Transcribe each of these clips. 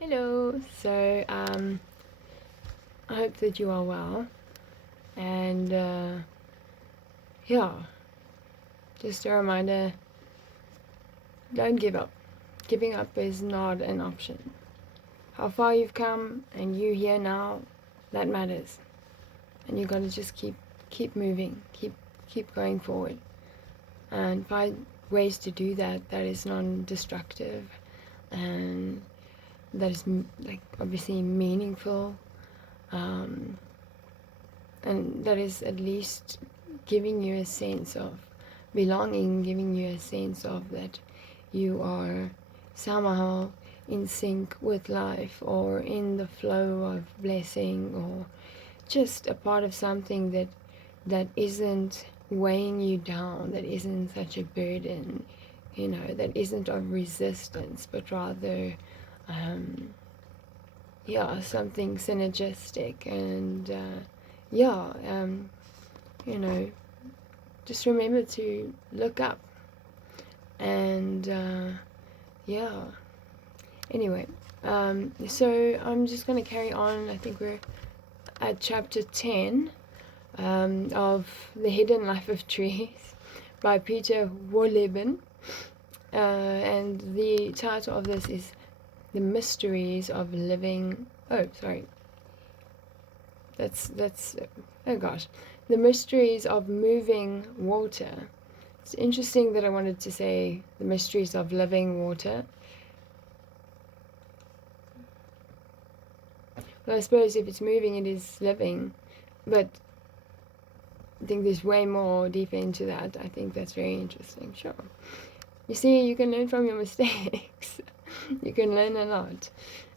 Hello. I hope that you are well, and yeah, just a reminder: don't give up. Giving up is not an option. How far you've come, and you here now, that matters, and you gotta just keep moving, keep going forward, and find ways to do that that is non-destructive, and that is like obviously meaningful. Um, and that is at least giving you a sense of belonging, giving you a sense of that you are somehow in sync with life or in the flow of blessing or just a part of something that isn't weighing you down, that isn't such a burden, that isn't of resistance, but rather um, something synergistic and yeah, you know, just remember to look up and yeah. Anyway, so I'm just going to carry on. I think we're at chapter 10 of The Hidden Life of Trees by Peter Wohlleben. And the title of this is The Mysteries of Living... Oh, sorry. That's oh gosh. The Mysteries of Moving Water. It's interesting that I wanted to say the mysteries of living water. Well, I suppose if it's moving, it is living. But I think there's way more deeper into that. I think that's very interesting. Sure. You see, you can learn from your mistakes. You can learn a lot.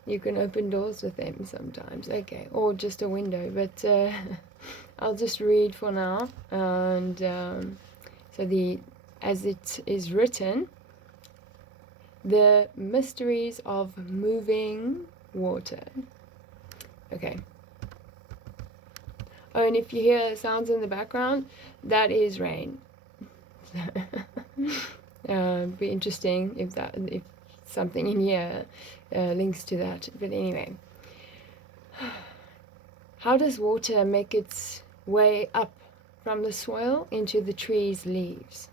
You can open doors with them sometimes. Okay, or just a window. But I'll just read for now. And as it is written, the mysteries of moving water. Okay. Oh, and if you hear sounds in the background, that is rain. Be interesting if something in here links to that. But anyway, how does water make its way up from the soil into the tree's leaves?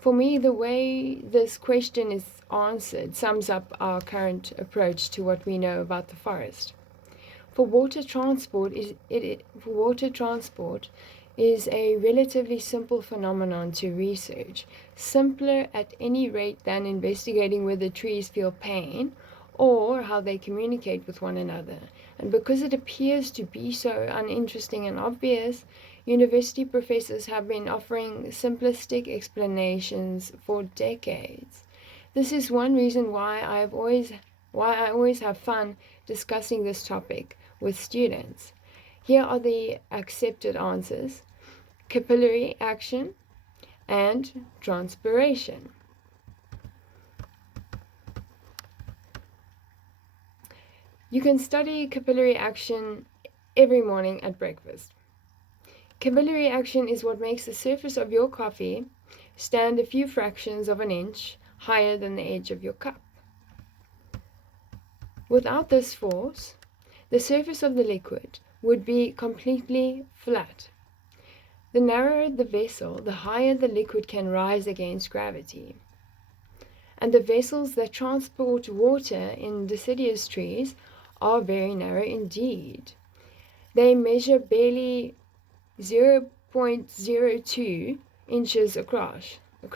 For me, the way this question is answered sums up our current approach to what we know about the forest. For water transport is a relatively simple phenomenon to research, simpler at any rate than investigating whether trees feel pain or how they communicate with one another. And because it appears to be so uninteresting and obvious, university professors have been offering simplistic explanations for decades. This is one reason why I always have fun discussing this topic with students. Here are the accepted answers: capillary action and transpiration. You can study capillary action every morning at breakfast. Capillary action is what makes the surface of your coffee stand a few fractions of an inch higher than the edge of your cup. Without this force, the surface of the liquid would be completely flat. The narrower the vessel, the higher the liquid can rise against gravity. And the vessels that transport water in deciduous trees are very narrow indeed. They measure barely 0.02 inches across. I'm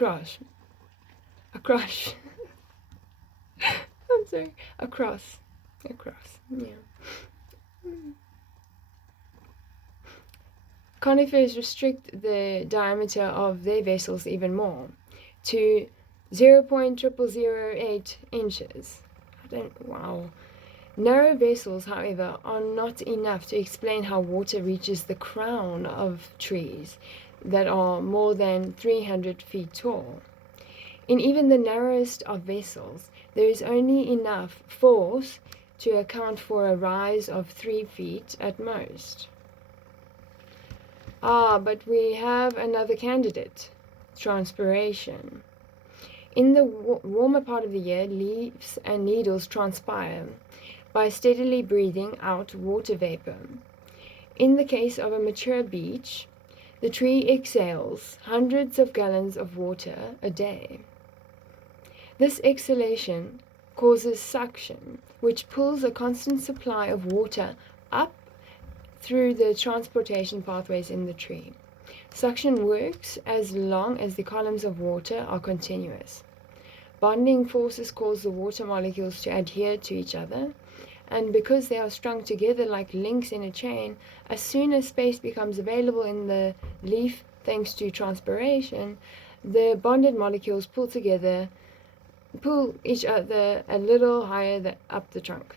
sorry, across, yeah. Conifers restrict the diameter of their vessels even more, to 0.0008 inches. Wow. Narrow vessels, however, are not enough to explain how water reaches the crown of trees that are more than 300 feet tall. In even the narrowest of vessels, there is only enough force to account for a rise of 3 feet at most. But we have another candidate: transpiration. In the warmer part of the year, leaves and needles transpire by steadily breathing out water vapor. In the case of a mature beech, the tree exhales hundreds of gallons of water a day. This exhalation causes suction, which pulls a constant supply of water up through the transportation pathways in the tree. Suction works as long as the columns of water are continuous. Bonding forces cause the water molecules to adhere to each other, and because they are strung together like links in a chain, as soon as space becomes available in the leaf thanks to transpiration, the bonded molecules pull each other a little higher up the trunk.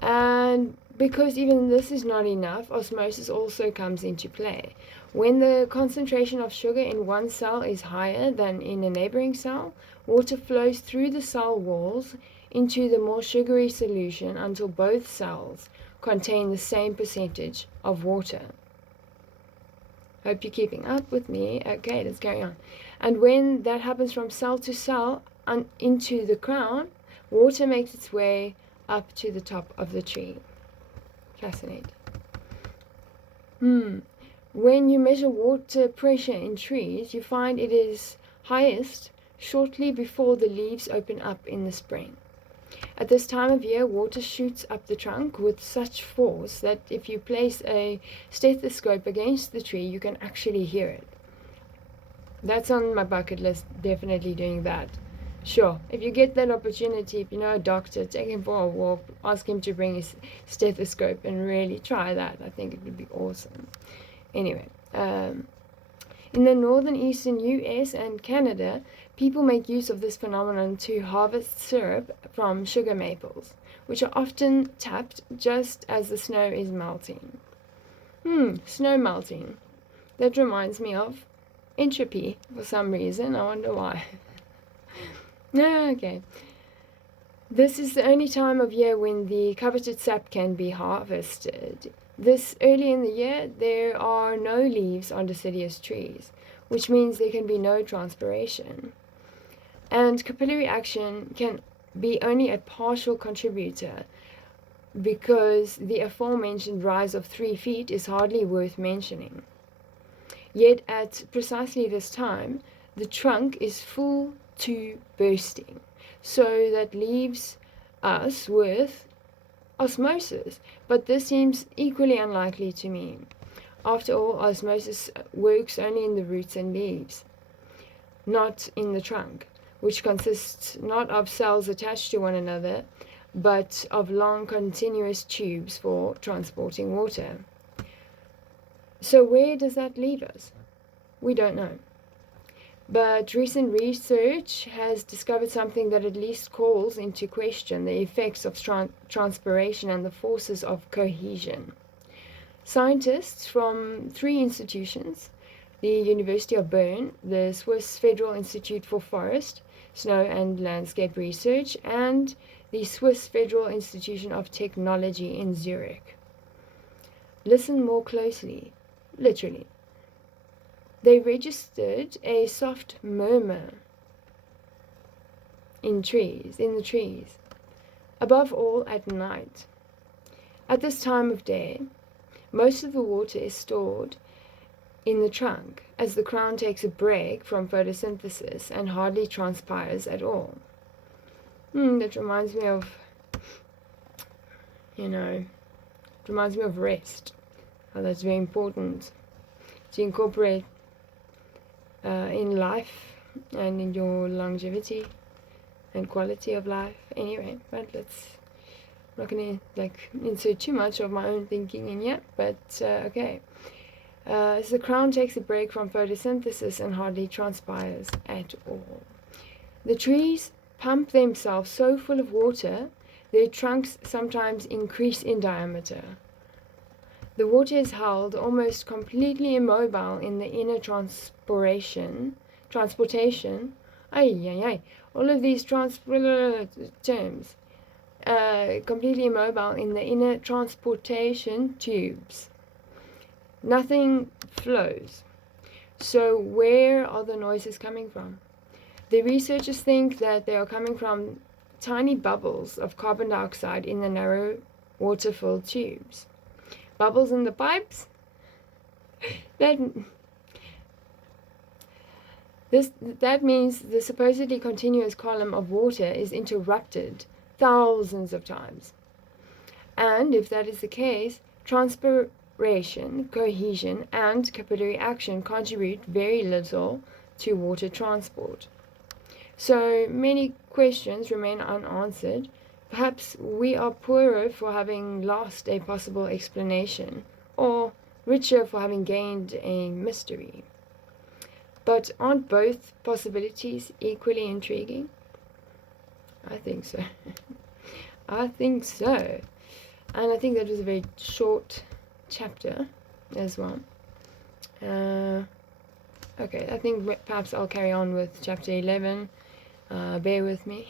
And because even this is not enough, osmosis also comes into play. When the concentration of sugar in one cell is higher than in a neighboring cell, water flows through the cell walls into the more sugary solution until both cells contain the same percentage of water. Hope you're keeping up with me. Okay, let's carry on. And when that happens from cell to cell into the crown, water makes its way up to the top of the tree. Fascinating. When you measure water pressure in trees, you find it is highest shortly before the leaves open up in the spring. At this time of year, water shoots up the trunk with such force that if you place a stethoscope against the tree, you can actually hear it. That's on my bucket list, definitely doing that. Sure, if you get that opportunity, if you know a doctor, take him for a walk, ask him to bring his stethoscope and really try that. I think it would be awesome. Anyway, in the northern eastern US and Canada, people make use of this phenomenon to harvest syrup from sugar maples, which are often tapped just as the snow is melting. Snow melting. That reminds me of entropy for some reason. I wonder why. Okay. This is the only time of year when the coveted sap can be harvested. This early in the year, there are no leaves on deciduous trees, which means there can be no transpiration. And capillary action can be only a partial contributor because the aforementioned rise of 3 feet is hardly worth mentioning. Yet at precisely this time, the trunk is full to bursting, so that leaves us with osmosis, but this seems equally unlikely to me. After all, osmosis works only in the roots and leaves, not in the trunk, which consists not of cells attached to one another, but of long continuous tubes for transporting water. So where does that leave us? We don't know. But recent research has discovered something that at least calls into question the effects of transpiration and the forces of cohesion. Scientists from 3 institutions, the University of Bern, the Swiss Federal Institute for Forest, Snow and Landscape Research, and the Swiss Federal Institution of Technology in Zurich. Listen more closely, literally. They registered a soft murmur in the trees, above all at night. At this time of day, most of the water is stored in the trunk, as the crown takes a break from photosynthesis and hardly transpires at all. That reminds me of, rest. How that's very important to incorporate in life and in your longevity and quality of life. Anyway, but I'm not going to insert too much of my own thinking in yet, but okay. As the crown takes a break from photosynthesis and hardly transpires at all. The trees pump themselves so full of water, their trunks sometimes increase in diameter. The water is held almost completely immobile in the inner transportation. All of these terms. Completely immobile in the inner transportation tubes. Nothing flows. So where are the noises coming from? The researchers think that they are coming from tiny bubbles of carbon dioxide in the narrow water-filled tubes. Bubbles in the pipes? That means the supposedly continuous column of water is interrupted thousands of times. And if that is the case, transpiration, cohesion, and capillary action contribute very little to water transport. So many questions remain unanswered. Perhaps we are poorer for having lost a possible explanation, or richer for having gained a mystery. But aren't both possibilities equally intriguing? I think so. I think so. And I think that was a very short chapter as well. Okay, I think perhaps I'll carry on with chapter 11. Bear with me.